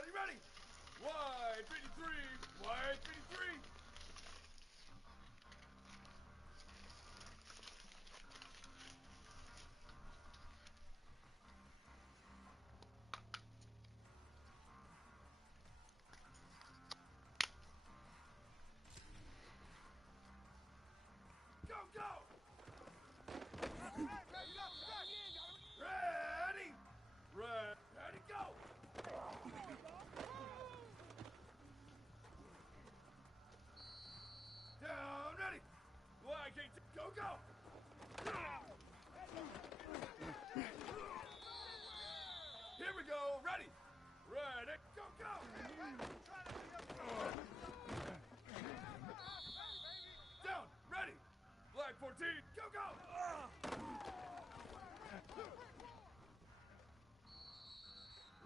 Ready, ready. Wide 53. Wide 53. Go, go. Ready. Ready, go. Down, ready. Wide, go, go. Here we go. Ready. Ready, go, go. Down, ready. Black 14, go, go.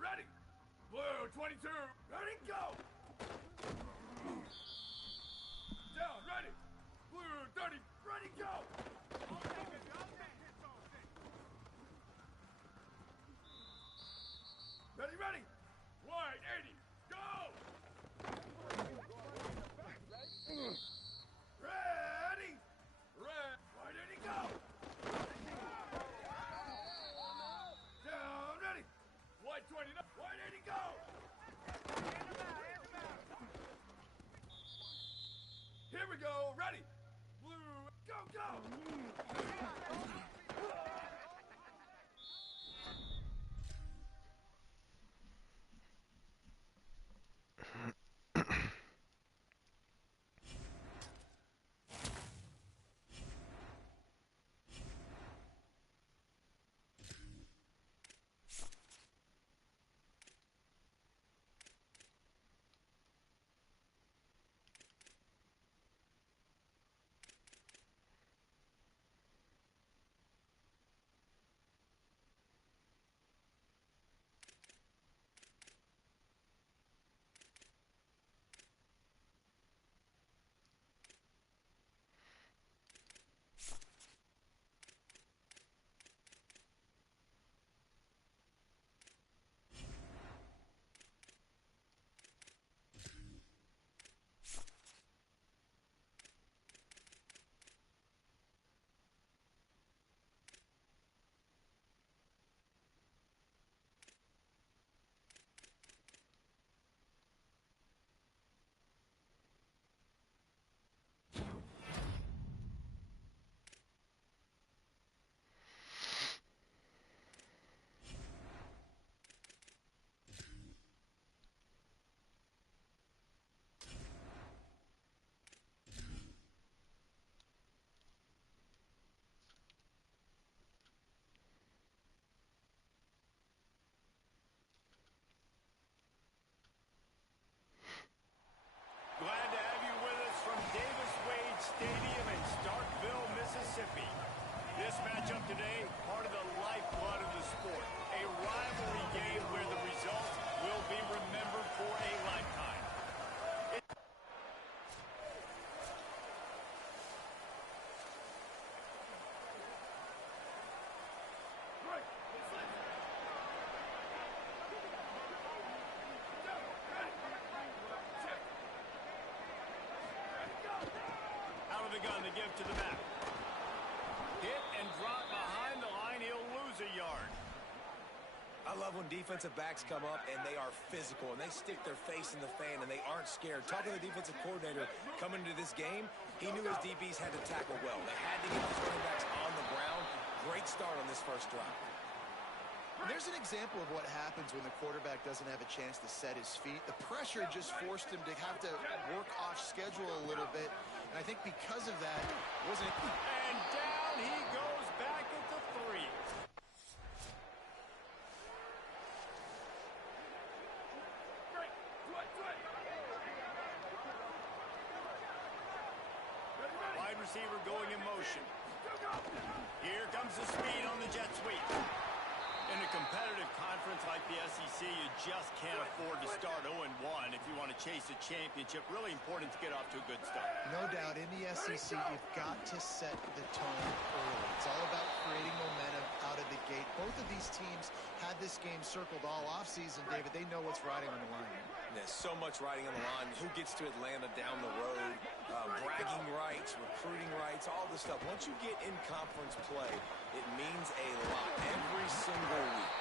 Ready. Blue 22, ready, go. Down, ready. Blue 30, ready, go. Ready, ready. Wide 80, go. Ready. Red. Wide 80, go. Down, ready. Wide 20, wide 80, go. Here we go, ready. Blue, go, go. Glad to have you with us from Davis Wade Stadium in Starkville, Mississippi. This matchup today, part of the lifeblood of the sport. A rivalry game where the results will be remembered for a lifetime. Right. Out of the gun to give to the back. Hit and drop behind the line. He'll lose a yard. I love when defensive backs come up and they are physical and they stick their face in the fan and they aren't scared. Talking to the defensive coordinator coming into this game, he knew his DBs had to tackle well. They had to get these running backs on the ground. Great start on this first drive. And there's an example of what happens when the quarterback doesn't have a chance to set his feet. The pressure just forced him to have to work off schedule a little bit. And I think because of that, wasn't it? And down he goes back at the 3. Wide receiver going in motion. Here comes the speed on the jet sweep. In a competitive conference like the SEC, you just can't afford to start 0-1 if you want to chase a championship. Really important to get off to a good start. No doubt, in the SEC, you've got to set the tone early. It's all about creating momentum out of the gate. Both of these teams had this game circled all offseason, David. They know what's riding on the line. There's so much riding on the line. Who gets to Atlanta down the road? Bragging rights, recruiting rights, all this stuff. Once you get in conference play, it means a lot every single week.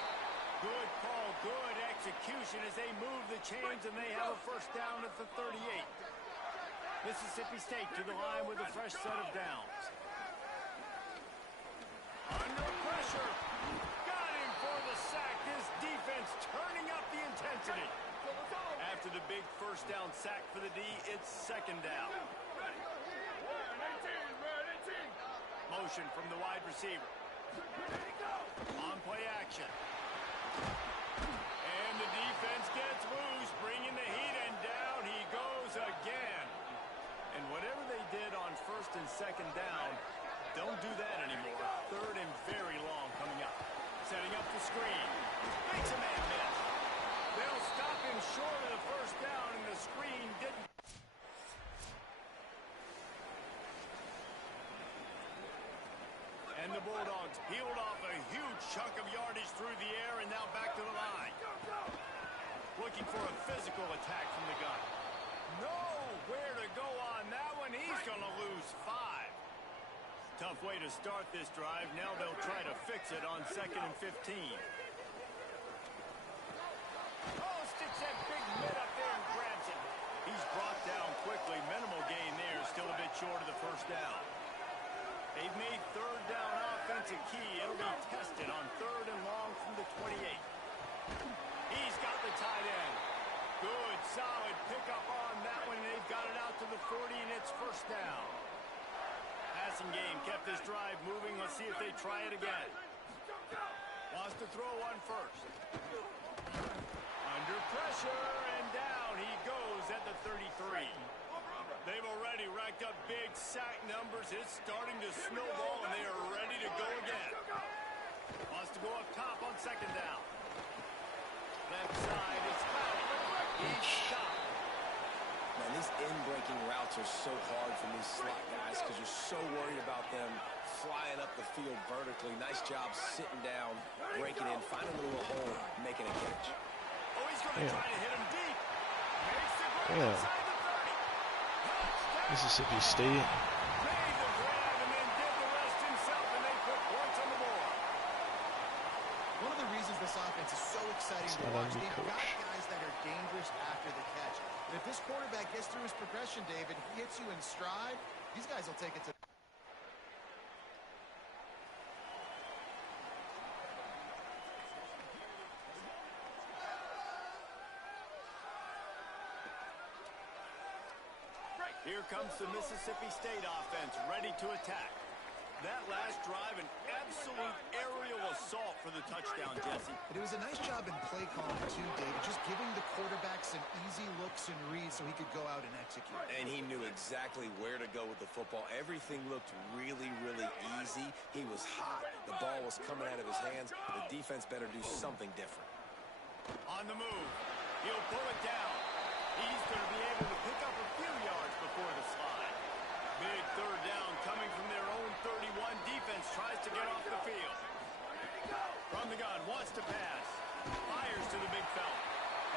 Good call, good execution as they move the chains, and they have a first down at the 38. Mississippi State to the line with a fresh set of downs. Under pressure. Got him for the sack. This defense turning up the intensity. After the big first down sack for the D, it's second down. Motion from the wide receiver. On play action. And the defense gets loose, bringing the heat, and down he goes again. And whatever they did on first and second down, don't do that anymore. Third and very long coming up. Setting up the screen. Makes a man miss. They'll stop him short of the first down, and the screen didn't. And the Bulldogs peeled off a huge chunk of yardage through the air, and now back to the line. Looking for a physical attack from the gun. Nowhere to go on that one. He's going to lose 5. Tough way to start this drive. Now they'll try to fix it on 2nd and 15. Oh, sticks that big mid up there and grabs it. He's brought down quickly. Minimal gain there. Still a bit short of the first down. They've made third down offense a key. It'll be tested on 3rd and long from the 28. He's got the tight end. Good, solid pickup on that one. They've got it out to the 40, and it's first down. Passing game kept this drive moving. Let's see if they try it again. Wants to throw one first. Under pressure, and down he goes at the 33. They've already racked up big sack numbers. It's starting to snowball, and they are ready to go again. Wants to go up top on second down. Left side, it's Clowney. He's shot. Man, these in-breaking routes are so hard for these slot guys because you're so worried about them flying up the field vertically. Nice job sitting down, breaking in, finding a little hole, making a catch. Oh, he's going to try to hit him deep. Makes the grab inside the 30. Mississippi State. Made the grab and then did the rest himself, and they put points on the board. One of the reasons this offense is so exciting to watch, they've got guys that are dangerous after the catch. And if this quarterback gets through his progression, David, he hits you in stride, these guys will take it to... Here comes the Mississippi State offense, ready to attack. That last drive, an absolute aerial assault for the touchdown, Jesse. But it was a nice job in play calling, too, David, just giving the quarterback some easy looks and reads so he could go out and execute. And he knew exactly where to go with the football. Everything looked really, really easy. He was hot. The ball was coming out of his hands. The defense better do something different. On the move. He'll pull it down. He's going to be able to pick up a few yards before the slide. Big third down coming from their own 31. Defense tries to get off the field. From the gun, wants to pass. Fires to the big fella.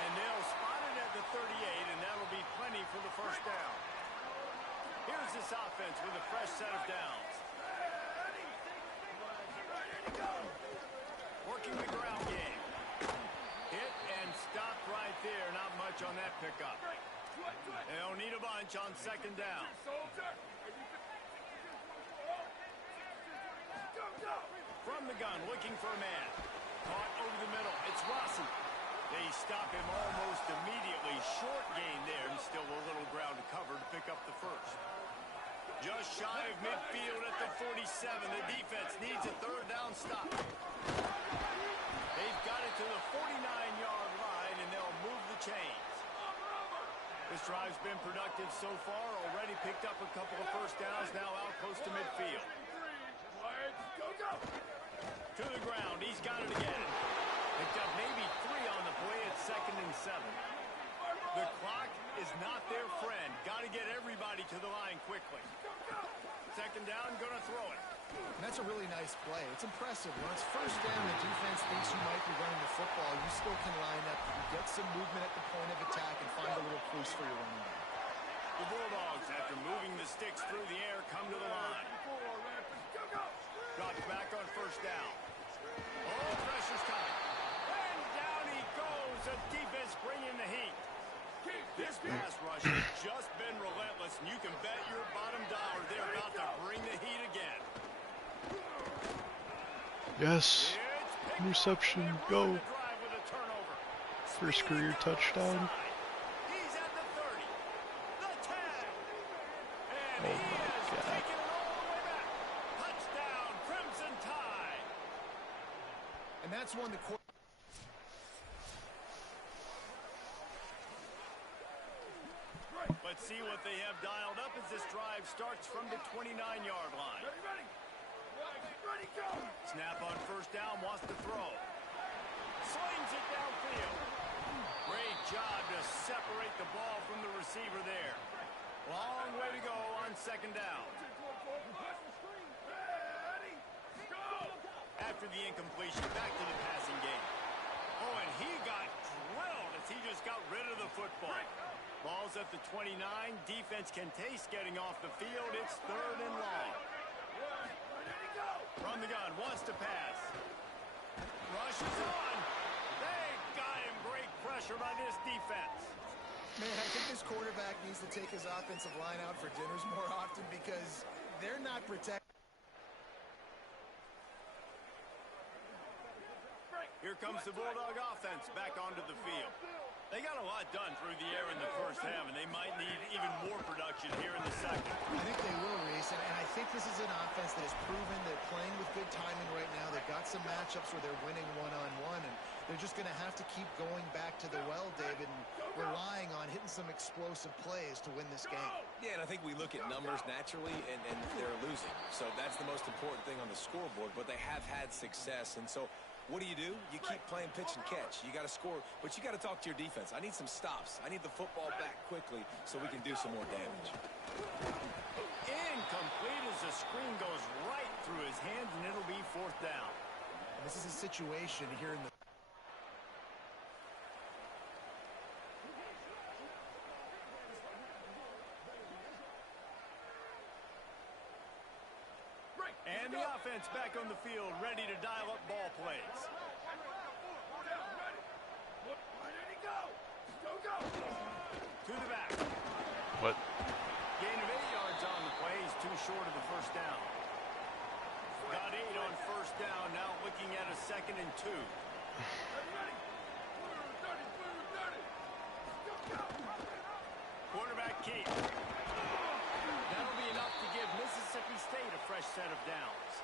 And they'll spot it at the 38, and that'll be plenty for the first down. Here's this offense with a fresh set of downs. Working the ground game. Hit and stopped right there. Not much on that pickup. They'll need a bunch on second down. From the gun, looking for a man. Caught over the middle. It's Rossi. They stop him almost immediately. Short gain there, and still a little ground to cover to pick up the first. Just shy of midfield at the 47. The defense needs a third down stop. They've got it to the 49-yard line, and they'll move the chains. This drive's been productive so far. Already picked up a couple of first downs, now out close to midfield. To the ground. He's got it again. Picked up maybe 3 on the play at 2nd and 7. The clock is not their friend. Got to get everybody to the line quickly. 2nd down, going to throw it. And that's a really nice play. It's impressive. When it's 1st down, the defense thinks you might be running the football. You still can line up, you get some movement at the point of attack, and find a little crease for your running back. The Bulldogs, after moving the sticks through the air, come to the line. Drops back on 1st down. Oh, pressure's coming. And down he goes. The defense bringing the heat. This pass rush has just been relentless, and you can bet your bottom dollar they're about to bring the heat again. Yes. Interception. Go. First career touchdown. He's at the 30. The 10. And Oh he my is God. taking it all the way back. Touchdown, Crimson Tide. And that's one the quarterback. Let's see what they have dialed up as this drive starts from the 29-yard line. Ready, go! Snap on 1st down, wants to throw. Slings it downfield. Great job to separate the ball from the receiver there. Long way to go on 2nd down. After the incompletion, back to the passing game. Oh, and he got drilled as he just got rid of the football. Ball's at the 29. Defense can taste getting off the field. It's 3rd and long. From the gun, wants to pass. Rushes on. They got him. Great pressure by this defense. Man, I think this quarterback needs to take his offensive line out for dinners more often because they're not protected. Here comes the Bulldog offense back onto the field. They got a lot done through the air in the 1st half, and they might need even more production here in the 2nd. I think they will, Reese, and I think this is an offense that has proven they're playing with good timing right now. They've got some matchups where they're winning one-on-one, and they're just going to have to keep going back to the well, David, and relying on hitting some explosive plays to win this game. Yeah, and I think we look at numbers naturally, and they're losing. So that's the most important thing on the scoreboard, but they have had success, and so what do? You keep playing pitch and catch. You got to score, but you got to talk to your defense. I need some stops. I need the football back quickly so we can do some more damage. Incomplete as the screen goes right through his hands, and it'll be 4th down. And this is a situation here in the And the offense back on the field, ready to dial up ball plays. To the back. What? Gain of 8 yards on the play. He's too short of the 1st down. Got 8 on 1st down. Now looking at a 2nd and 2. Quarterback keep. That'll be enough to give Mississippi State a fresh set of downs.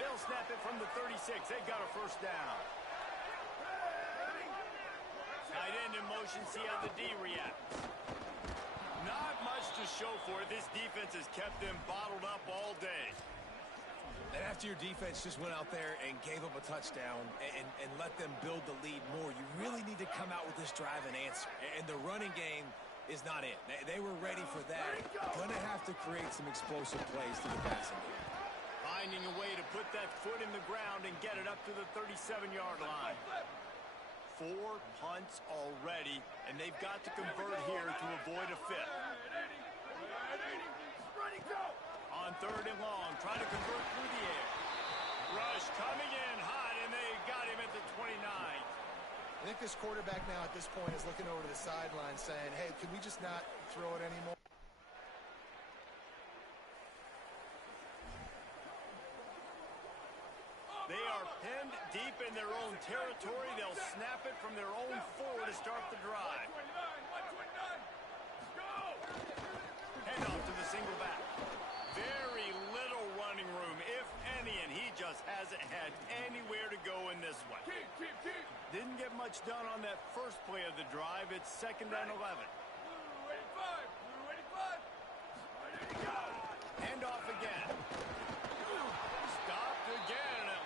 They'll snap it from the 36. They've got a 1st down. Tight end in motion. See how the D reacts. Not much to show for it. This defense has kept them bottled up all day. And after your defense just went out there and gave up a touchdown and let them build the lead more, you really need to come out with this drive and answer. And the running game is not it. They were ready for that. Gonna have to create some explosive plays to the passing game. Finding a way to put that foot in the ground and get it up to the 37-yard line. 4 punts already, and they've got to convert here to avoid a 5th. On 3rd and long, trying to convert through the air. Rush coming in hot, and they got him at the 29. I think this quarterback now at this point is looking over to the sideline saying, hey, can we just not throw it anymore? They are pinned deep in their own territory. They'll snap it from their own 4 to start the drive. Hand off to the single back. Very little running room, if any, and he just hasn't had anywhere to go in this one. Didn't get much done on that first play of the drive. It's 2nd and 11. Hand off again. Stopped again, at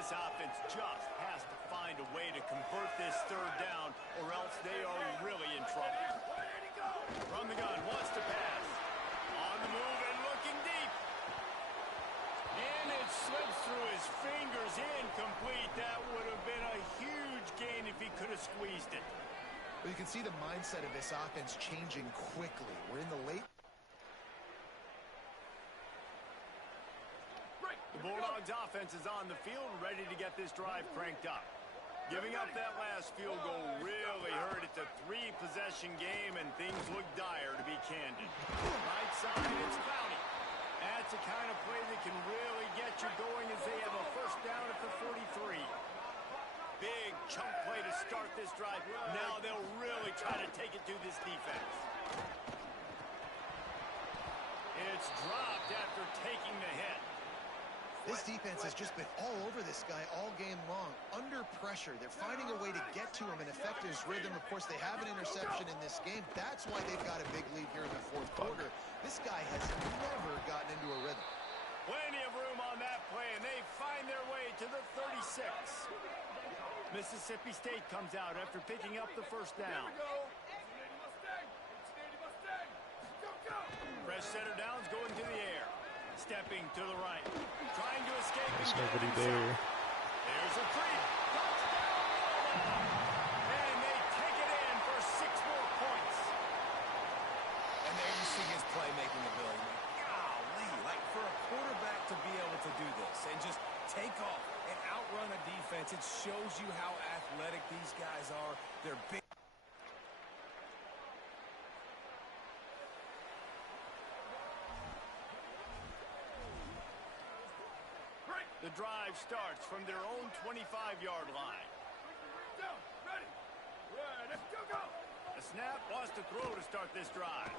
This offense just has to find a way to convert this third down, or else they are really in trouble. From the gun, wants to pass. On the move and looking deep. And it slips through his fingers, incomplete. That would have been a huge gain if he could have squeezed it. Well, you can see the mindset of this offense changing quickly. We're in the late. The Bulldogs offense is on the field, ready to get this drive cranked up. Giving up that last field goal really hurt. It's a 3-possession game, and things look dire, to be candid. Right side, it's Clowney. That's the kind of play that can really get you going as they have a first down at the 43. Big chunk play to start this drive. Now they'll really try to take it to this defense. It's dropped after taking the hit. This defense has just been all over this guy all game long. Under pressure, they're finding a way to get to him and affect his rhythm. Of course, they have an interception in this game. That's why they've got a big lead here in the fourth quarter. This guy has never gotten into a rhythm. Plenty of room on that play, and they find their way to the 36. Mississippi State comes out after picking up the first down. Fresh setter downs going to the air. Stepping to the right. Trying to escape. There's nobody there. There's a three. And they take it in for 6 more points. And there you see his playmaking ability. Golly, like for a quarterback to be able to do this and just take off and outrun a defense, it shows you how athletic these guys are. They're big. The drive starts from their own 25-yard line. A snap, wants to throw to start this drive.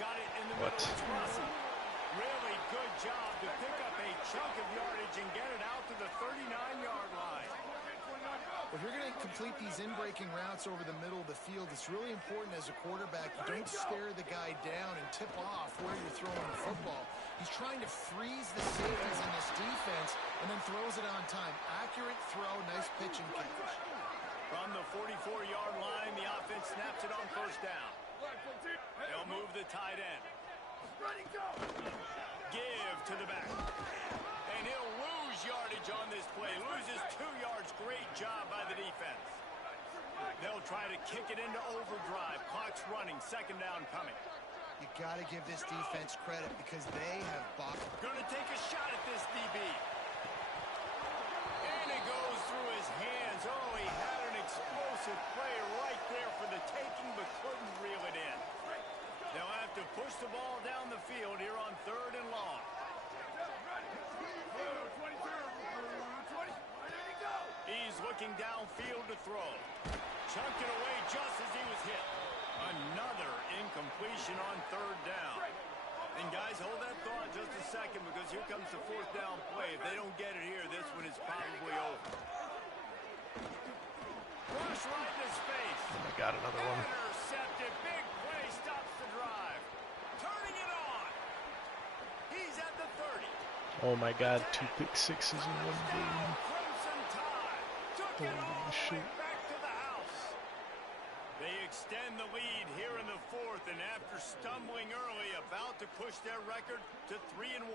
Got it in the middle. It's Rossi. Really good job to pick up a chunk of yardage and get it out to the 39-yard line. If you're going to complete these in-breaking routes over the middle of the field, it's really important as a quarterback, don't stare the guy down and tip off where you're throwing the football. He's trying to freeze the safeties in this defense and then throws it on time. Accurate throw, nice pitch and catch. From the 44-yard line, the offense snaps it on first down. They'll move the tight end. Give to the back. And he'll lose yardage on this play. Loses 2 yards. Great job by the defense. They'll try to kick it into overdrive. Clock's running. Second down coming. You got to give this defense credit because they have boxed. Going to take a shot at this DB. And it goes through his hands. Oh, he had an explosive play right there for the taking, but couldn't reel it in. They'll have to push the ball down the field here on 3rd and long. He's looking downfield to throw. Chunked it away just as he was hit. Another incompletion on 3rd down. And guys, hold that thought just a second because here comes the 4th down play. If they don't get it here, this one is probably over. Rush right in his face. Oh my God, another one. Intercepted. Big play stops the drive. Turning it on. He's at the 30. Oh my God, 2 pick sixes in one game. Crimson Tide took it all Holy the shit. way back to the house. They extend the lead here in the 4th, and after stumbling early, about to push their record to 3-1.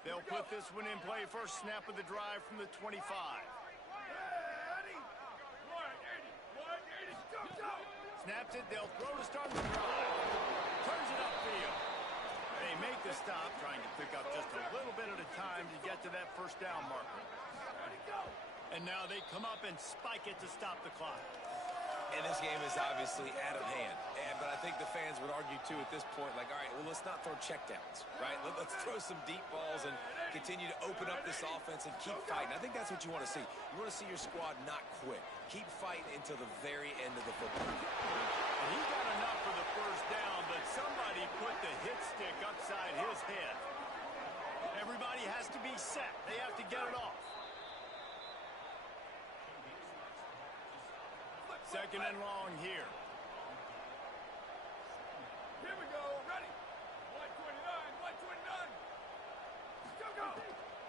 They'll put this one in play. First snap of the drive from the 25. Snaps it, they'll throw to start the drive. Turns it upfield. They make the stop, trying to pick up just a little bit at a time to get to that first down marker. And now they come up and spike it to stop the clock. And this game is obviously out of hand. But I think the fans would argue, too, at this point, like, all right, well, let's not throw checkdowns, right? Let's throw some deep balls and continue to open up this offense and keep fighting. I think that's what you want to see. You want to see your squad not quit. Keep fighting until the very end of the football game. And he got enough for the first down, but somebody put the hit stick upside his head. Everybody has to be set. They have to get it off. Second and long here.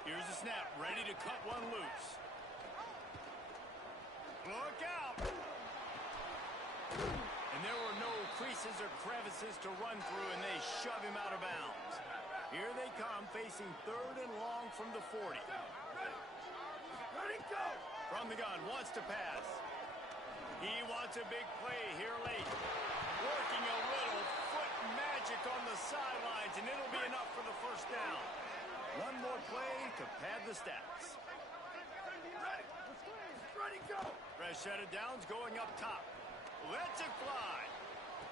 Here's the snap, ready to cut one loose. Look out! And there were no creases or crevices to run through, and they shove him out of bounds. Here they come, facing 3rd and long from the 40. Ready, go! From the gun, wants to pass. He wants a big play here late. Working a little foot magic on the sidelines, and it'll be enough for the first down. One more play to pad the stats. Ready, go! Fresh set of downs going up top. Lets it fly.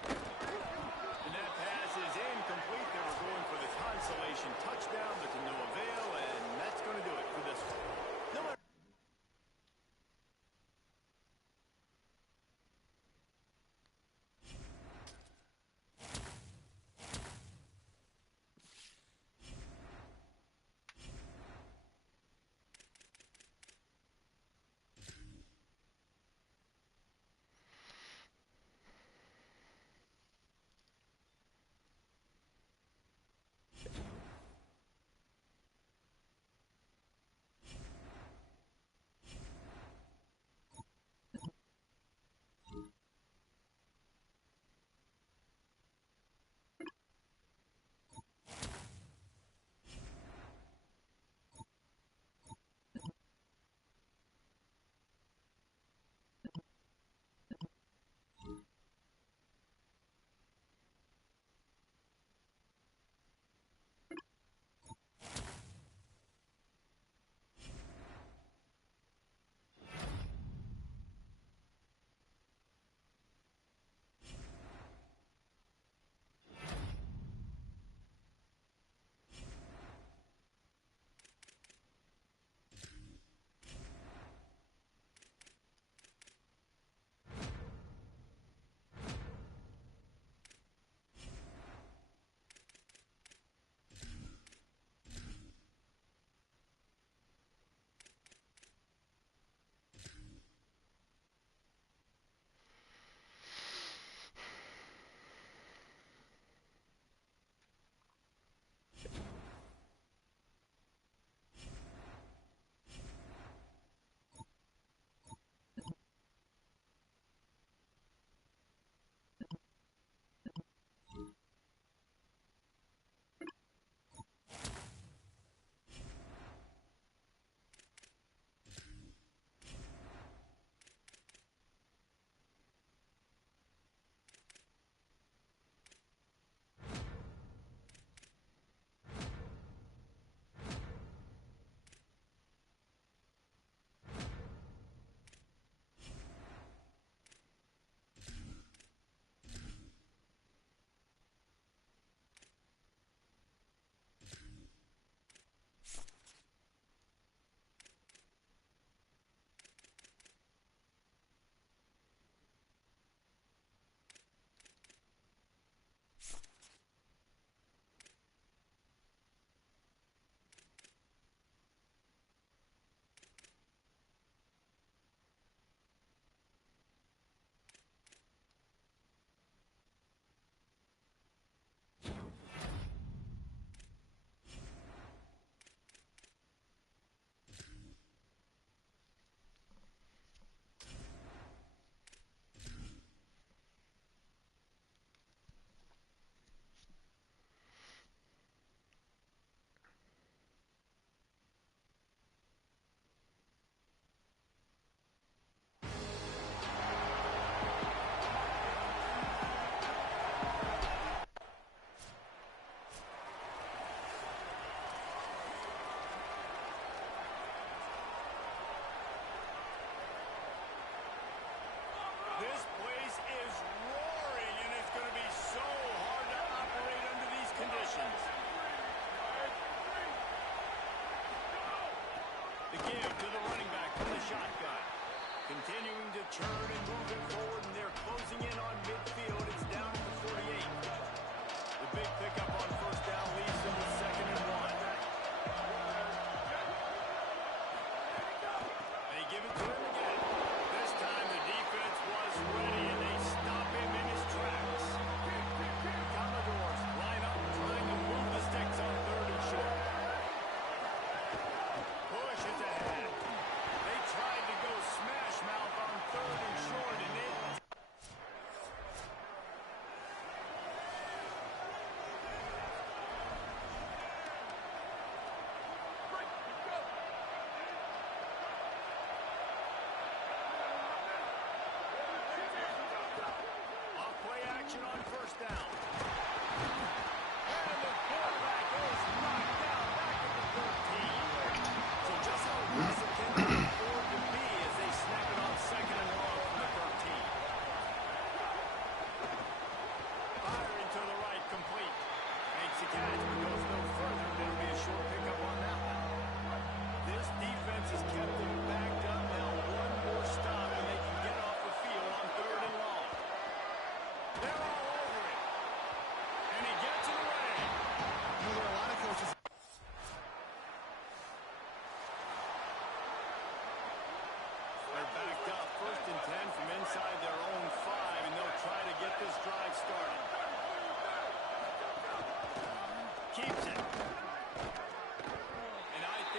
And that pass is incomplete. They were going for the consolation touchdown, but to no avail, and that's going to do it for this one. No matter this place is roaring, and it's going to be so hard to operate under these conditions. The give to the running back from the shotgun. Continuing to turn and move it forward, and they're closing in on midfield. It's down to the 48. The big pickup on first down leaves them with 2nd and 1. They give it to him again. This time the defense was ready, and they stop him in his tracks. Commodores line up, trying to move the sticks on 3rd and short.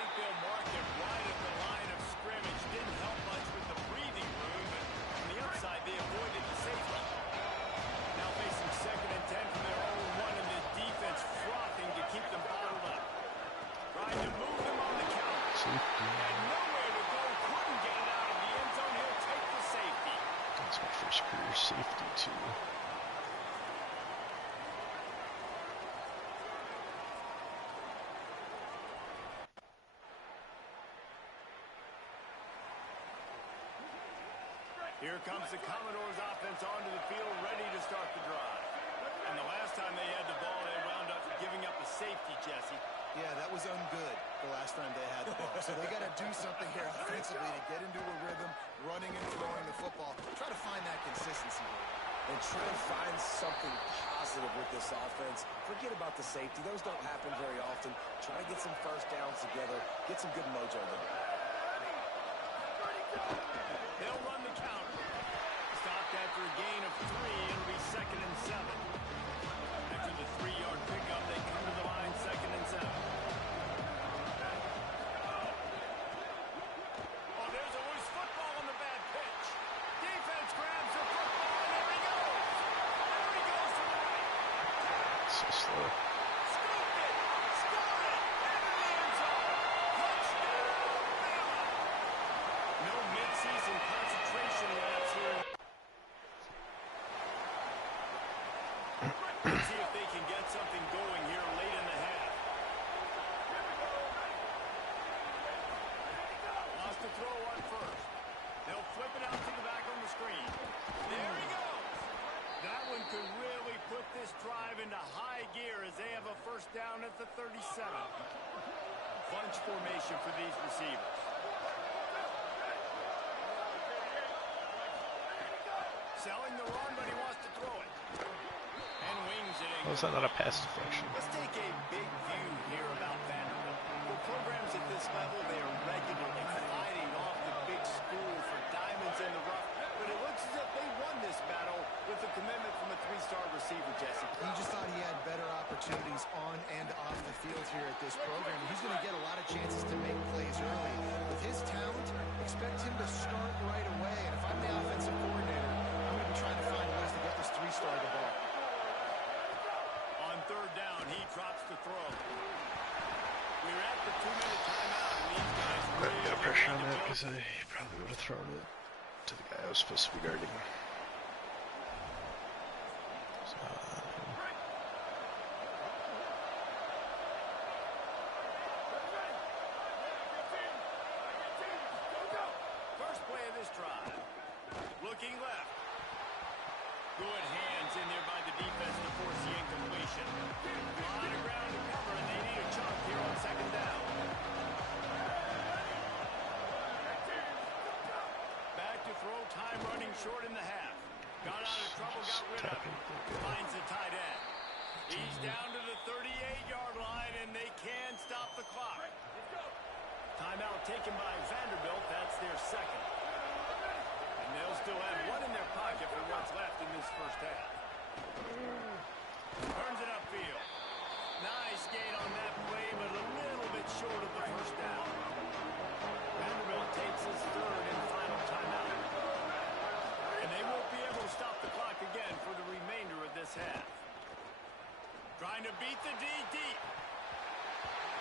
think they'll mark it right at the line of scrimmage. Didn't help much with the breathing room, but on the upside, they avoided the safety. Now facing 2nd and 10 from their own 1, and the defense frothing to keep them bottled up. Trying to move them on the counter. Safety. And nowhere to go. Couldn't get it out of the end zone. He'll take the safety. That's my first career safety, too. Here comes the Commodores offense onto the field, ready to start the drive. And the last time they had the ball, they wound up giving up a safety, Jesse. Yeah, that was ungood the last time they had the ball. So they got to do something here offensively to get into a rhythm, running and throwing the football. Try to find that consistency here. And try to find something positive with this offense. Forget about the safety. Those don't happen very often. Try to get some first downs together. Get some good mojo there. They'll run the counter. Stopped after a gain of 3. It'll be 2nd and 7. After the 3-yard pickup, they come to the line 2nd and 7. Oh, there's a loose football on the bad pitch. Defense grabs the football, and there he goes. There he goes to the right. So slow. Scooped it. Scored it. Into the end zone. Touchdown, Bama. No midseason concentration laps here. Let's see if they can get something going here late in the half. Wants to throw on first. They'll flip it out to the back on the screen. There he goes. That one could really put this drive into high gear as they have a first down at the 37. Bunch formation for these receivers. Selling the run, but he wants to throw it. And wings it in. How is that not a pass deflection? Let's take a big view here about Vanderbilt. For programs at this level, they are regularly fighting off the big school for diamonds in the rough. But it looks as if they won this battle with a commitment from a 3-star receiver, Jesse. He just thought he had better opportunities on and off the field here at this program. He's going to get a lot of chances to make plays early. With his talent, expect him to start right away. And if I'm the offensive coordinator, I'm going to be trying to find ways to get this 3-star the ball. On 3rd down, he drops the throw. We're at the 2-minute timeout, and these guys really Got pressure on that because I probably would have thrown it to the guy I was supposed to be guarding. First play of this drive. Looking left. Good hands in there by the defense to force the incompletion. A lot of ground to cover, and they need a chunk here on 2nd down. Back to throw, time running short in the half. Got out of trouble, got rid of it. Finds the tight end. He's down to the 38-yard line, and they can stop the clock. Timeout taken by Vanderbilt. That's their 2nd. And they'll still have 1 in their pocket for what's left in this first half. Turns it upfield. Nice gain on that play, but a little bit short of the first down. Vanderbilt takes his 3rd and final timeout. And they won't be able to stop the clock again for the remainder of this half. Trying to beat the D deep.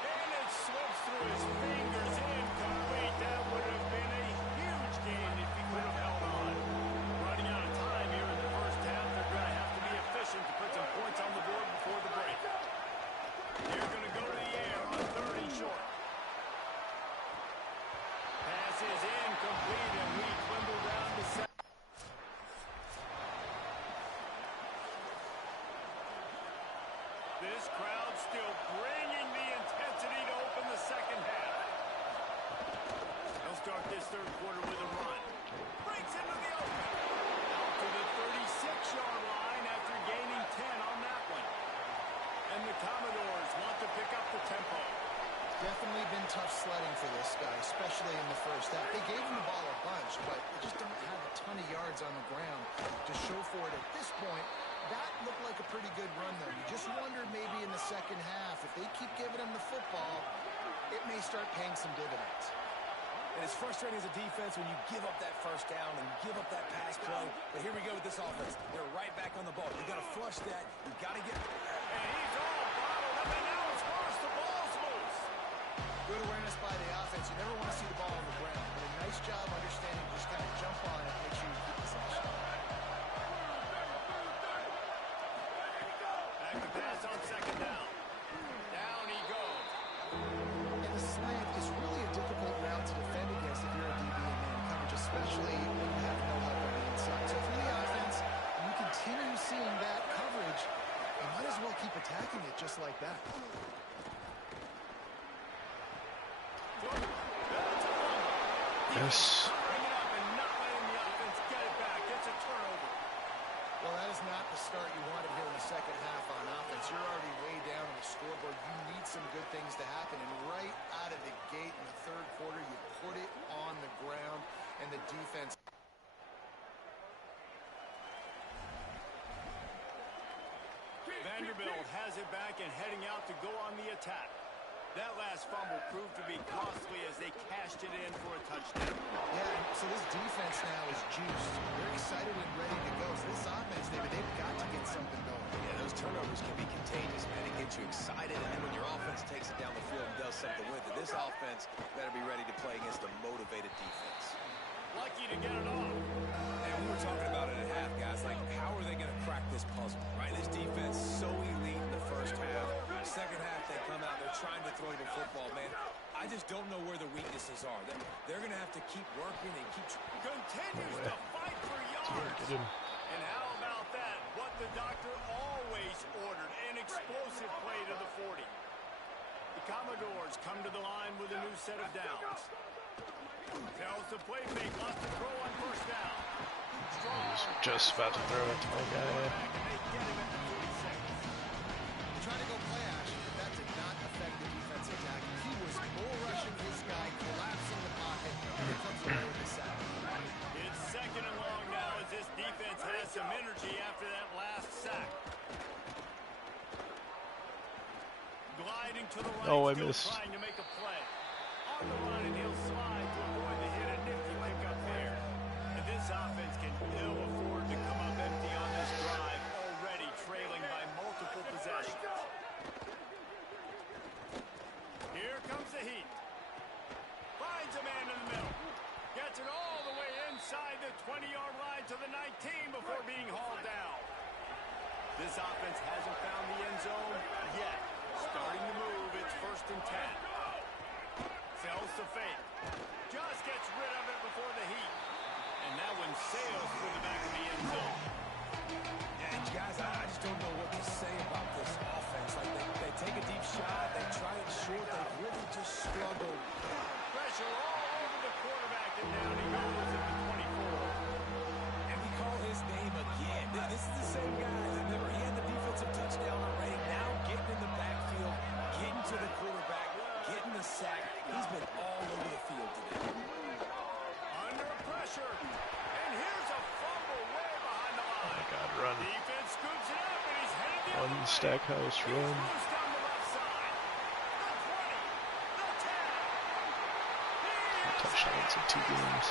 And it slips through his fingers. Incomplete. That would have been a huge gain if he could have held on. Running out of time here in the first half. They're going to have to be efficient to put some points on the board before the break. They're going to go to the air on 3rd and short. Pass is incomplete, and we dwindle down to 7. This crowd still bringing the intensity to open the second half. They'll start this 3rd quarter with a run. Breaks into the open. Out to the 36-yard line after gaining 10 on that one. And the Commodores want to pick up the tempo. Definitely been tough sledding for this guy, especially in the first half. They gave him the ball a bunch, but they just don't have a ton of yards on the ground to show for it at this point. That looked like a pretty good run, though. You just wondered maybe in the second half, if they keep giving him the football, it may start paying some dividends. And it's frustrating as a defense when you give up that first down and give up that pass play. But here we go with this offense. They're right back on the ball. You got to flush that. You got to get. And he's all bottled up, and now it's worse. The ball's loose. Good awareness by the offense. You never want to see the ball on the ground, but a nice job understanding just kind of jump on it, make sure you keep possession. Back to pass on second down. Down he goes. And the slant is really a difficult route to defend against if you're a DB in man coverage, especially when you have no help on the inside. So for the offense, you continue seeing that coverage, you might as well keep attacking it just like that. Yes. Bring it up and not letting the offense get it back. Gets a turnover. Well, that is not the start you wanted here in the second half on offense. You're already way down on the scoreboard. You need some good things to happen. And right out of the gate in the third quarter, you put it on the ground, and the defense. Vanderbilt has it back and heading out to go on the attack. That last fumble proved to be costly as they cashed it in for a touchdown. Yeah, so this defense now is juiced. They're excited and ready to go. So this offense, they've got to get something going. Yeah, those turnovers can be contagious, man. It gets you excited, and then when your offense takes it down the field and does something with it, this offense better be ready to play against a motivated defense. Lucky to get it off. And we were talking about it at half, guys. Like, how are they going to crack this puzzle, right? This defense so elite in the first half. Second half, they come out, they're trying to throw the football, man. I just don't know where the weaknesses are. They're going to have to keep working and keep... Continues to fight for yards. Get him. And how about that? What the doctor always ordered, an explosive play to the 40. The Commodores come to the line with a new set of downs. Tells the play fake, lost to throw on first down. He's just about to throw it to my guy. They get him at the 46. Trying to go play action, but that did not affect the defense attack. He was bull rushing his guy, collapsing the pocket, and comes away with the sack. It's second and long now as this defense has some energy after that last sack. Gliding to the right, Oh, I still missed. trying to make a play. On the run, and he'll slide to avoid the hit. A nifty pickup there. And this offense can ill afford to come up empty on this drive, already trailing by multiple possessions. Here comes the heat. Finds a man in the middle. Gets it all the way inside the 20-yard line to the 19 before being hauled down. This offense hasn't found the end zone yet. Starting to move, it's first and 10. Sells the fake. Just gets rid of it before the heat. And that one sails through the back of the end zone. And guys, I just don't know what to say about this offense. Like, they take a deep shot, they try it short, they really just struggle. Pressure all over the quarterback, and down he goes at the 24. And we call his name again. This is the same guy. Remember, he had the defensive touchdown already. Now getting in the backfield, getting to the quarterback, getting the sack. He's been all over the field today. Under pressure. And here's a fumble way behind the line. Oh my God, run. Defense scoops it up, and he's headed the other One way. Stackhouse, He's run. loose down the left side. The 20, the 10. He is Touchdowns in 2 games.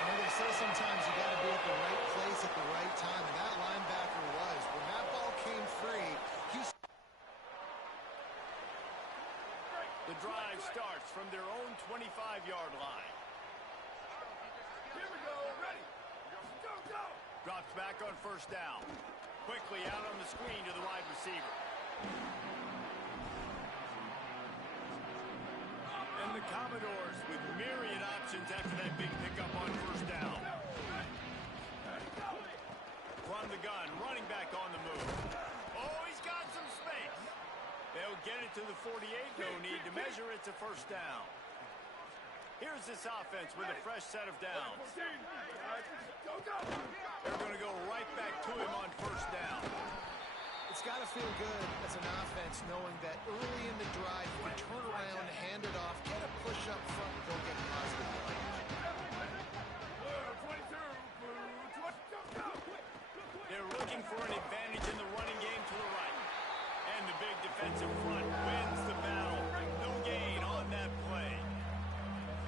You know, they say sometimes you got to be at the right place at the right time, and that linebacker was. When that ball came free, he... The drive starts from their own 25-yard line. Here we go. Ready. Go, go. Drops back on first down. Quickly out on the screen to the wide receiver. And the Commodores with myriad options after that big pickup on first down. From the gun, running back on the move. Oh, he's got some space. They'll get it to the 48. No need to measure. It's a first down. Here's this offense with a fresh set of downs. Go, go. They're going to go right back to him on first down. It's got to feel good as an offense knowing that early in the drive you can turn around, hand it off, get a push up front, and go get positive yardage. 22, blue, go, go. They're looking for an advantage in the running game to the right. defensive front wins the battle. No gain on that play.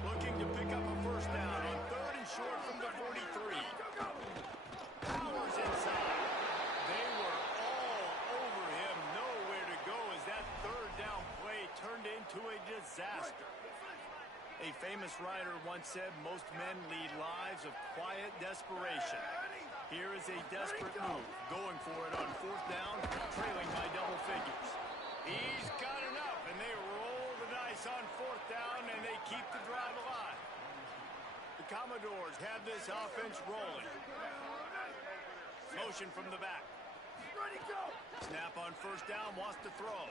Looking to pick up a first down on 3rd and short from the 43. Powers inside. They were all over him. Nowhere to go as that 3rd down play turned into a disaster. A famous writer once said most men lead lives of quiet desperation. Here is a desperate move, going for it on 4th down, trailing by double figures. He's got enough, and they roll the dice on 4th down, and they keep the drive alive. The Commodores have this offense rolling. Motion from the back. Snap on 1st down, wants to throw.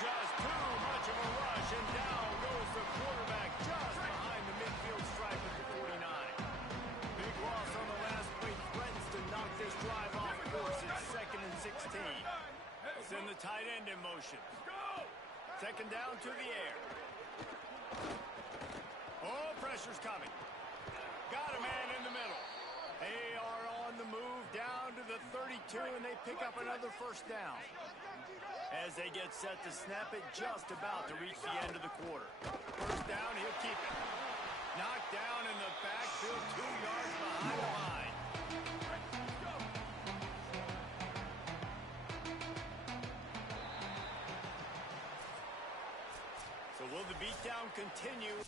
Just too much of a rush, and down goes the quarterback just behind the midfield stripe at the 49. Big loss on the last play, threatens to knock this drive off course. It's 2nd and 16. Send the tight end in motion. 2nd down to the air. Oh, pressure's coming. Got a man in the middle. They are on the move down to the 32, and they pick up another 1st down. As they get set to snap it, just about to reach the end of the quarter. 1st down, he'll keep it. Knocked down in the backfield, 2 yards behind the line. So will the beatdown continue?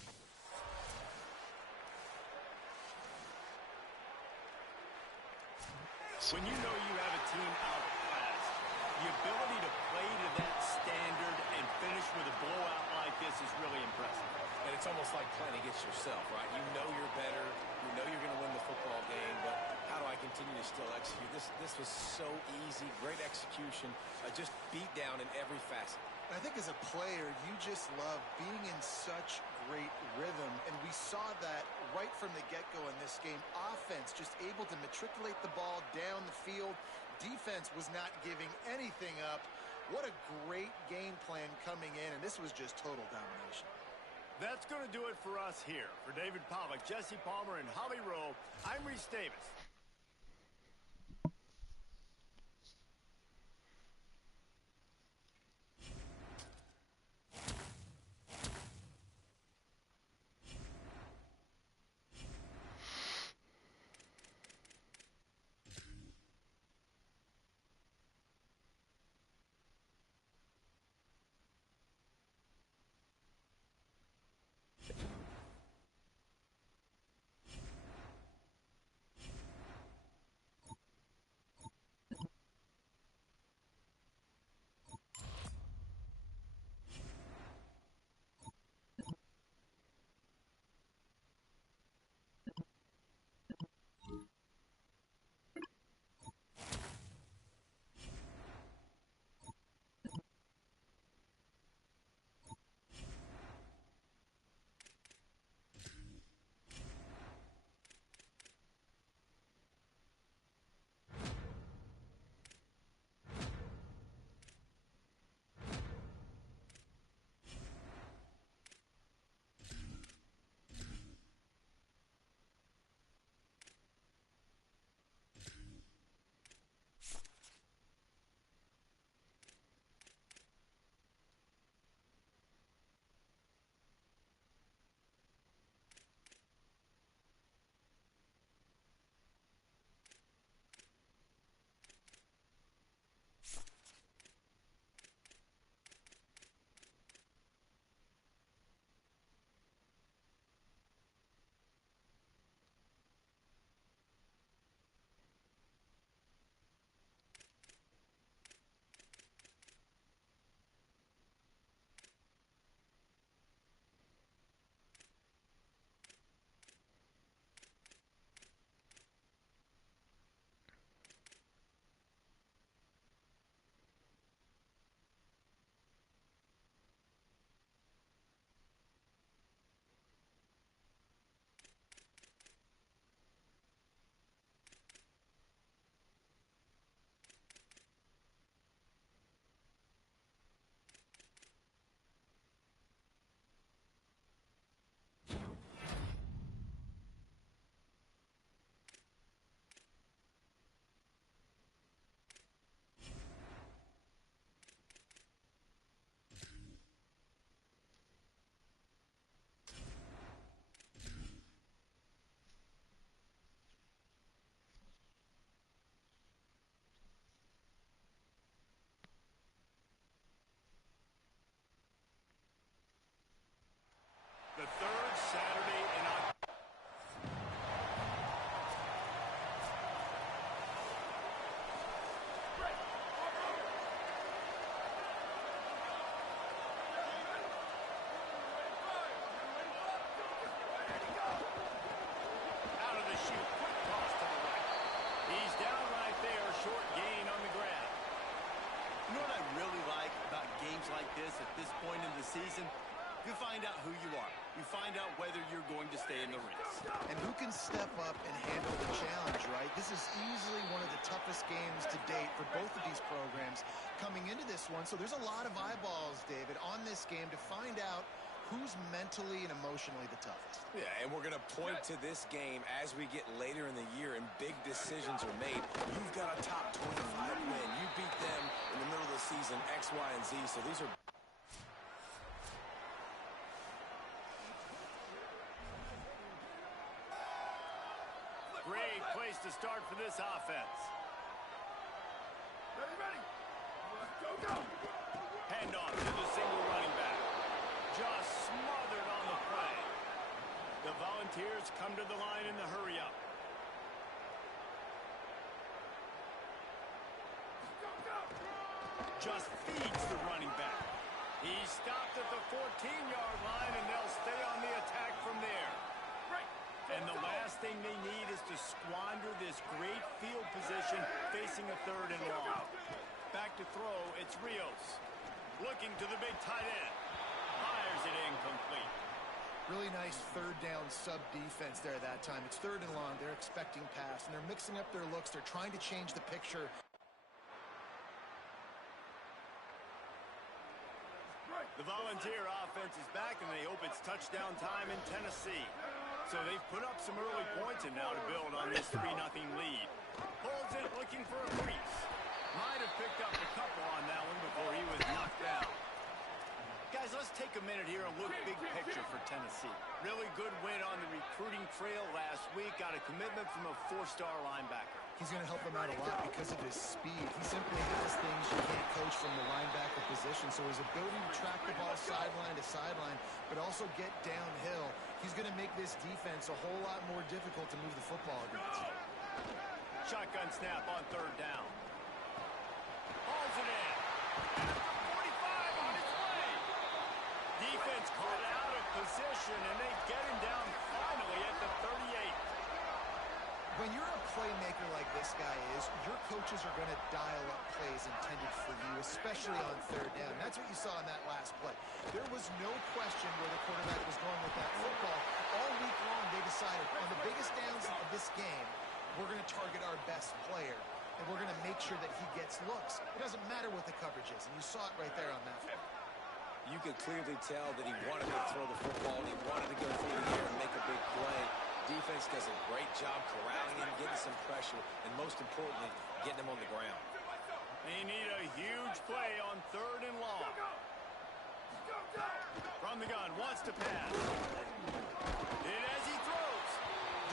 When you know you have a team outclassed, the ability to play to that standard and finish with a blowout like this is really impressive. And it's almost like playing against yourself, right? You know you're better. You know you're going to win the football game, but how do I continue to still execute? This was so easy, great execution, just beat down in every facet. I think as a player, you just love being in such great rhythm, and we saw that right from the get-go in this game. Offense just able to matriculate the ball down the field. Defense was not giving anything up. What a great game plan coming in, and this was just total domination. That's going to do it for us here. For David Pollack, Jesse Palmer, and Holly Rowe, I'm Reese Davis. games like this at this point in the season, you find out who you are. You find out whether you're going to stay in the race. And who can step up and handle the challenge, right? This is easily one of the toughest games to date for both of these programs coming into this one. So there's a lot of eyeballs, David, on this game to find out who's mentally and emotionally the toughest. Yeah, and we're going to point to this game as we get later in the year and big decisions are made. You've got a top 25 win. You beat them in the middle of the season, X, Y, and Z. So these are... Great place to start for this offense. Ready, ready. Go, go. Handoff to the single running back. Just smothered on the play. The Volunteers come to the line in the hurry up. Go, go. Just feeds the running back. He stopped at the 14-yard line, and they'll stay on the attack from there. Right. And the last thing they need is to squander this great field position facing a 3rd and long. Back to throw, it's Rios. Looking to the big tight end. Fires it incomplete. Really nice 3rd down sub defense there that time. It's 3rd and long. They're expecting pass, and they're mixing up their looks. They're trying to change the picture. The Volunteer offense is back, and they hope it's touchdown time in Tennessee. So they've put up some early points, and now to build on this 3-0 lead. Holds it, looking for a crease. Might have picked up a couple on that one before he was knocked down. Guys, let's take a minute here and look big picture for Tennessee. Really good win on the recruiting trail last week. Got a commitment from a 4-star linebacker. He's going to help them out a lot because of his speed. He simply has things you can't coach from the linebacker position. So his ability to track the ball sideline to sideline, but also get downhill, he's going to make this defense a whole lot more difficult to move the football against. Shotgun snap on 3rd down. Hauls it in. After 45 on his way. Defense caught out of position, and they get him down finally at the 38. When you're a playmaker like this guy is, your coaches are going to dial up plays intended for you, especially on 3rd down. That's what you saw in that last play. There was no question where the quarterback was going with that football. All week long, they decided on the biggest downs of this game, we're going to target our best player, and we're going to make sure that he gets looks. It doesn't matter what the coverage is, and you saw it right there on that play. You could clearly tell that he wanted to throw the football, and he wanted to go through the air and make a big play. Defense does a great job corralling him, getting some pressure, and most importantly, getting him on the ground. They need a huge play on 3rd and long. From the gun, wants to pass. And as he throws,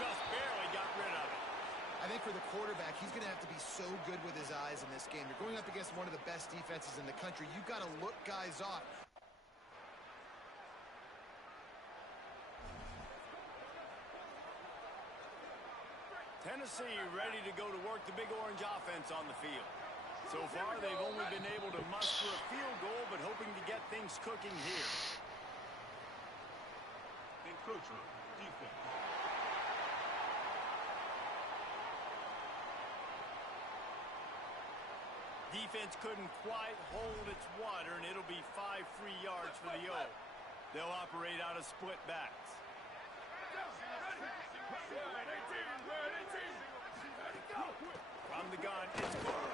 just barely got rid of it. I think for the quarterback, he's going to have to be so good with his eyes in this game. You're going up against one of the best defenses in the country. You've got to look guys off. Tennessee ready to go to work the Big Orange offense on the field. So far, they've only been able to muster a field goal, but hoping to get things cooking here. Encroachment, defense. Defense couldn't quite hold its water, and it'll be 5 free yards for the O. They'll operate out of split backs. From the gun, it's good.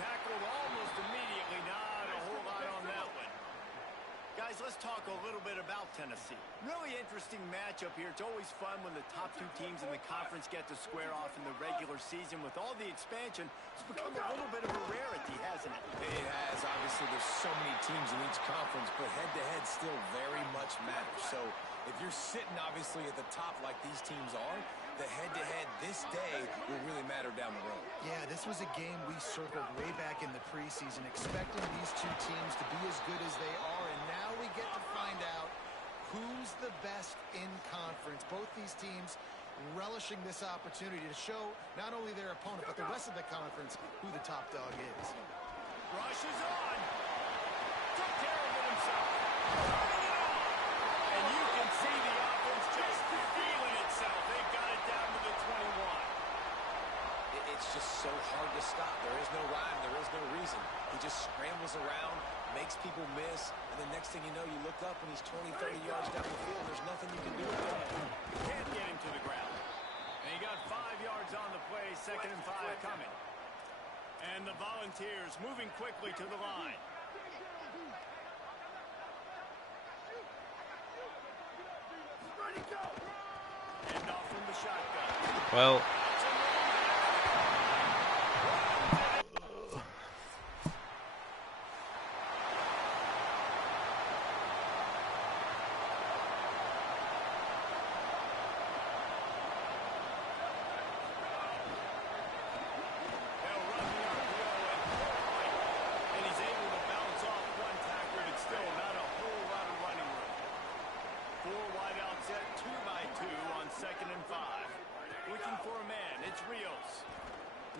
Tackled almost immediately. Not a whole lot on that one. Guys, let's talk a little bit about Tennessee. Really interesting matchup here. It's always fun when the top 2 teams in the conference get to square off in the regular season. With all the expansion, it's become a little bit of a rarity, hasn't it? It has. Obviously, there's so many teams in each conference, but head-to-head still very much matters. So if you're sitting, obviously, at the top like these teams are, the head-to-head this day will really matter down the road. Yeah, this was a game we circled way back in the preseason, expecting these 2 teams to be as good as they are, and now we get to find out who's the best in conference. Both these teams relishing this opportunity to show not only their opponent, but the rest of the conference who the top dog is. Rush is on. Took care of it himself. Running it on. And you can see the offense just feeling itself. They've got it down to the 21. It's just so hard to stop. There is no rhyme. There is no reason. He just scrambles around, makes people miss, and the next thing you know, you look up and he's 20, 30 yards down the field. There's nothing you can do with him. Can't get him to the ground. And he got 5 yards on the play, 2nd and 5 coming. And the Volunteers moving quickly to the line. Ready, go! And off from the shotgun. Well,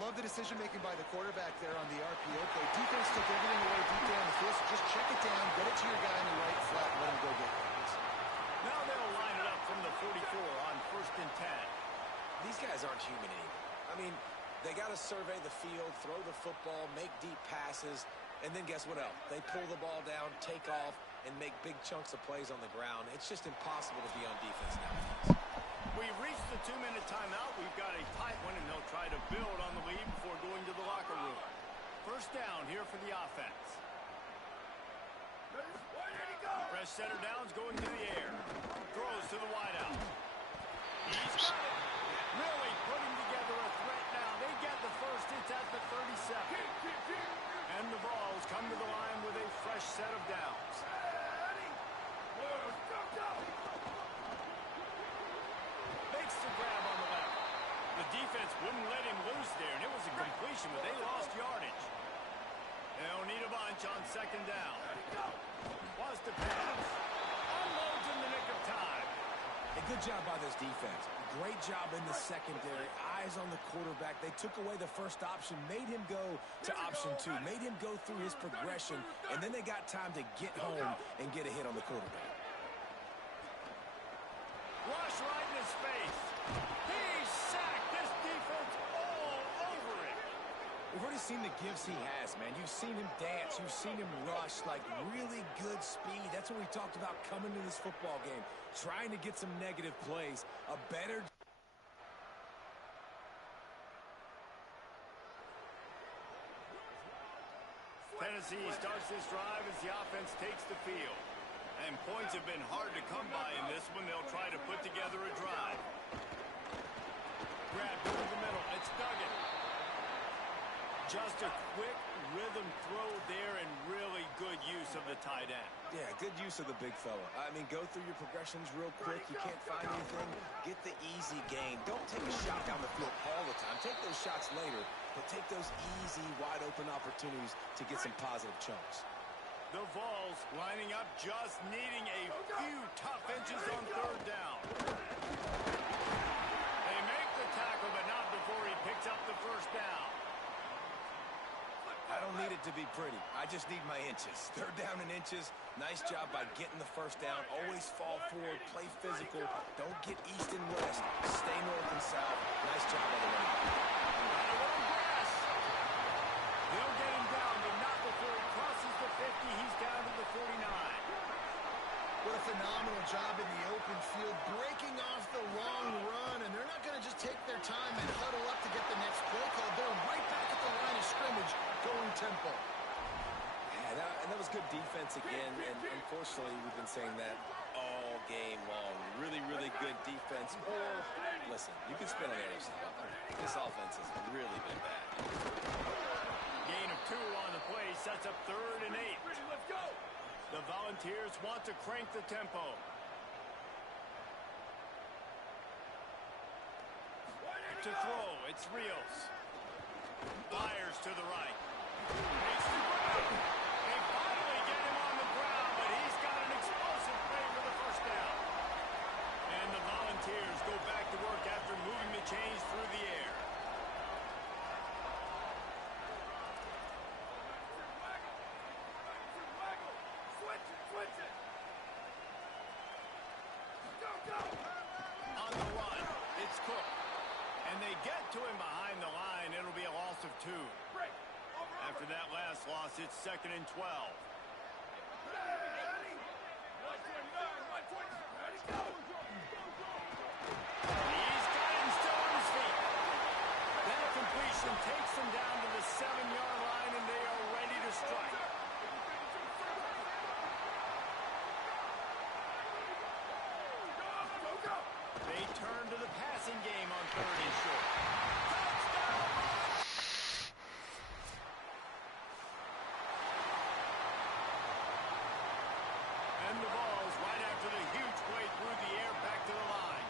Love the decision-making by the quarterback there on the RPO play. Defense took everything away deep down the field. So just check it down, get it to your guy in the right flat, and let him go get it. Now they'll line it up from the 44 on 1st and 10. These guys aren't human anymore. I mean, they got to survey the field, throw the football, make deep passes, and then guess what else? They pull the ball down, take off, and make big chunks of plays on the ground. It's just impossible to be on defense nowadays. We've reached the 2-minute timeout. We've got a tight one, and they'll try to build on the lead before going to the locker room. 1st down here for the offense. Fresh center downs going to the air. Throws to the wideout. He's got it. Really putting together a threat now. They get the first. It's at the 37. And the balls come to the line with a fresh set of downs. Makes the grab on the left. The defense wouldn't let him loose there, and it was a completion, but they lost yardage. They'll need a bunch on 2nd down. Was to pass. Unloads in the nick of time. A good job by this defense. Great job in the secondary. Eyes on the quarterback. They took away the first option, made him go to option 2, made him go through his progression, and then they got time to get home and get a hit on the quarterback. Rush right in his face. He's sacked. This defense all over it. We've already seen the gifts he has, man. You've seen him dance. You've seen him rush, like really good speed. That's what we talked about coming to this football game, trying to get some negative plays. A better... Tennessee starts this drive as the offense takes the field. And points have been hard to come by in this one. They'll try to put together a drive. Grab through the middle. It's Duggan. Just a quick rhythm throw there and really good use of the tight end. Yeah, good use of the big fella. I mean, go through your progressions real quick. You can't find anything. Get the easy gain. Don't take a shot down the field all the time. Take those shots later, but take those easy, wide-open opportunities to get some positive chunks. The Vols lining up, just needing a few tough inches on 3rd down. They make the tackle, but not before he picks up the 1st down. I don't need it to be pretty. I just need my inches. 3rd down in inches. Nice job by getting the 1st down. Always fall forward, play physical. Don't get east and west. Stay north and south. Nice job by the running back. They'll get him down, but not before he crosses the 50. He's down to the 49. What a phenomenal job in the open field, breaking off the long run, and they're not going to just take their time and huddle up to get the next play call. They're right back at the line of scrimmage, going tempo. Yeah, that was good defense again, and unfortunately, we've been saying that all game long. Really, really good defense. Or, listen, you can spin on the other side. This offense has really been bad. Gain of 2 on the play sets up 3rd and 8. Ready, let's go! The Volunteers want to crank the tempo. To throw, it's Rios. Fires to the right. Makes the ground. They finally get him on the ground, but he's got an explosive play for the 1st down. And the Volunteers go back to work after moving the chains through the air. On the run, it's Cook. And they get to him behind the line. It'll be a loss of 2. And after that last loss. It's 2nd and 12. Ready? 129, 120. Ready, go! He's got him still on his feet. That completion takes him down to the 7-yard line, and they are ready to strike. They turn to the passing game on 3rd and short. And the ball's right after the huge play through the air back to the line.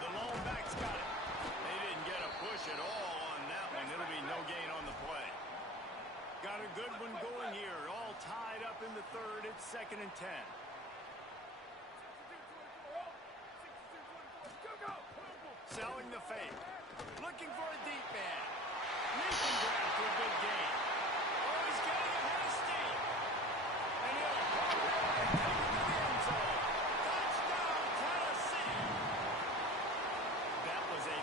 The lone back's got it. They didn't get a push at all on that one. It'll be no gain on the play. Got a good one going here. All tied up in the 3rd. It's 2nd and 10. Selling the fake. Looking for a deep man. Nathan grab for a good gain. Oh, he's getting ahead of steam. And he'll pop it and take it to the end zone. Touchdown, Tennessee. That was a...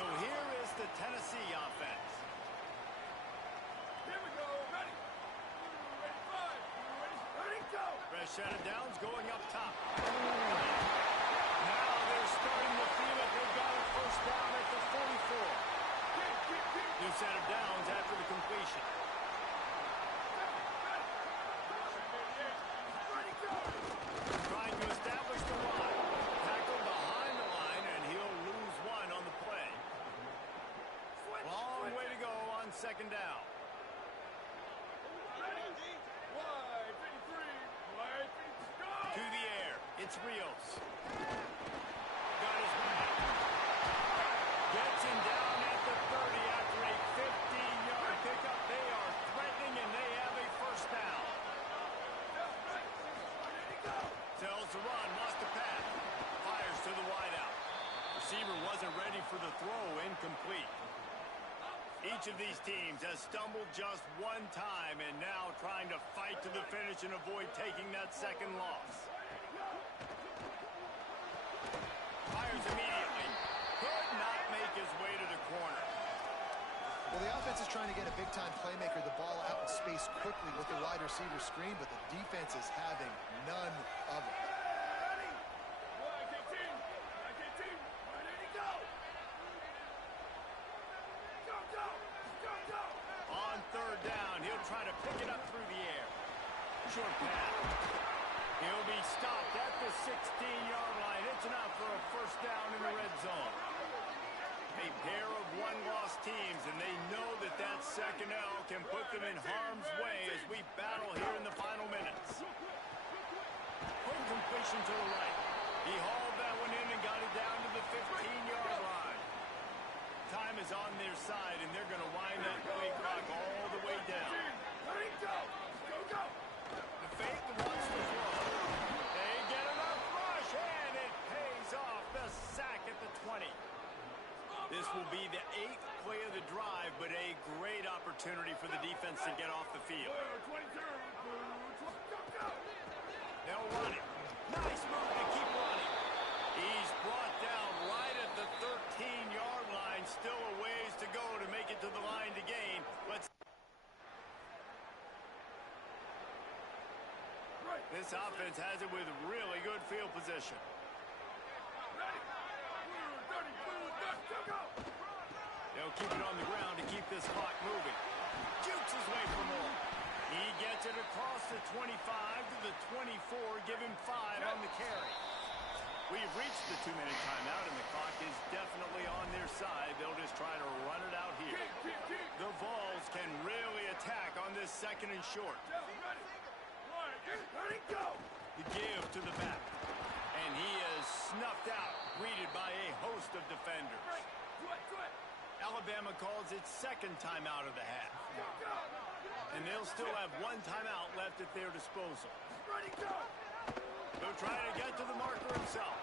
So here is the Tennessee offense. Here we go. Ready? 85. Ready, go! Fresh set of downs going up top. Now they're starting to feel it. They've got a first down at the 44. New set of downs after the completion. Ready, go! Trying to establish the run. Tackle behind the line, and he'll lose one on the play. Long way to go on 2nd down. To the air. It's Rios. Got his man. Gets him down at the 30 after a 15-yard pickup. They are threatening, and they have a first down. Tells the run. Lost the pass. Fires to the wideout. Receiver wasn't ready for the throw. Incomplete. Each of these teams has stumbled just one time and now trying to fight to the finish and avoid taking that second loss. Fires immediately. Could not make his way to the corner. Well, the offense is trying to get a big-time playmaker the ball out in space quickly with the wide receiver screen, but the defense is having none of it. On 3rd down, he'll try to pick it up through the air. Short pass. He'll be stopped at the 16-yard line. It's enough for a first down in the red zone. A pair of one-loss teams, and they know that that second L can put them in harm's way as we battle here in the final minutes. Quick completion to the right. He hauled that one in and got it down to the 15-yard line. Time is on their side, and they're going to wind that play clock all the way down. Ready, go! Go, go! The fake wants to throw. They get enough rush, and it pays off. The sack at the 20. This will be the 8th play of the drive, but a great opportunity for the defense to get off the field. 22. Go, go! They'll run it. Nice move to keep running. He's brought down right at the 13-yard line. Still a ways to go to make it to the line to gain. This offense has it with really good field position. They'll keep it on the ground to keep this clock moving. Jukes his way for more. He gets it across the 25 to the 24. Give him 5 on the carry. We've reached the 2-minute timeout, and the clock is definitely on their side. They'll just try to run it out here. The Vols can really attack on this 2nd and short. The give to the back. And he is snuffed out, greeted by a host of defenders. Alabama calls its 2nd timeout of the half. And they'll still have 1 timeout left at their disposal. They'll try to get to the marker himself.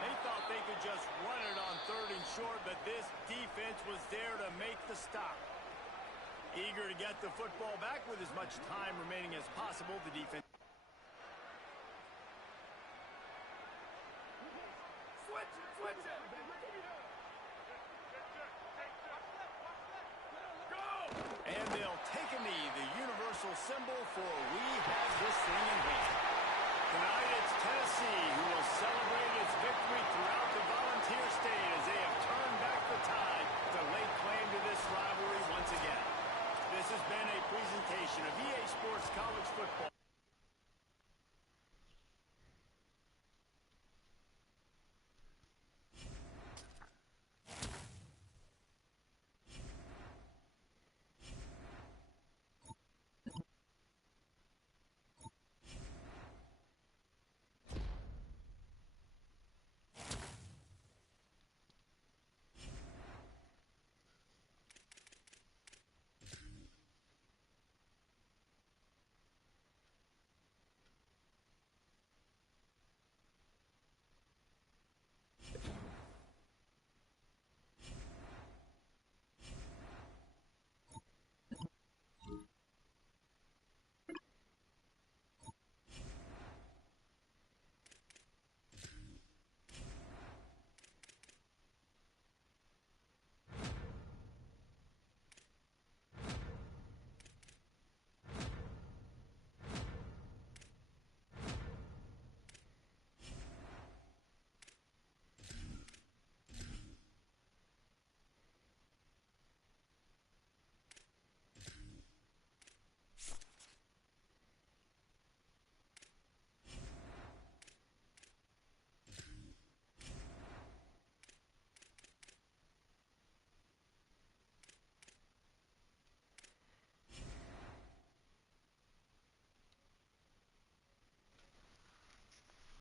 They thought they could just run it on 3rd and short, but this defense was there to make the stop. Eager to get the football back with as much time remaining as possible, the defense. Switch it. Go. And they'll take a knee, the universal symbol for we have this thing in hand. Tonight it's Tennessee who will celebrate its victory throughout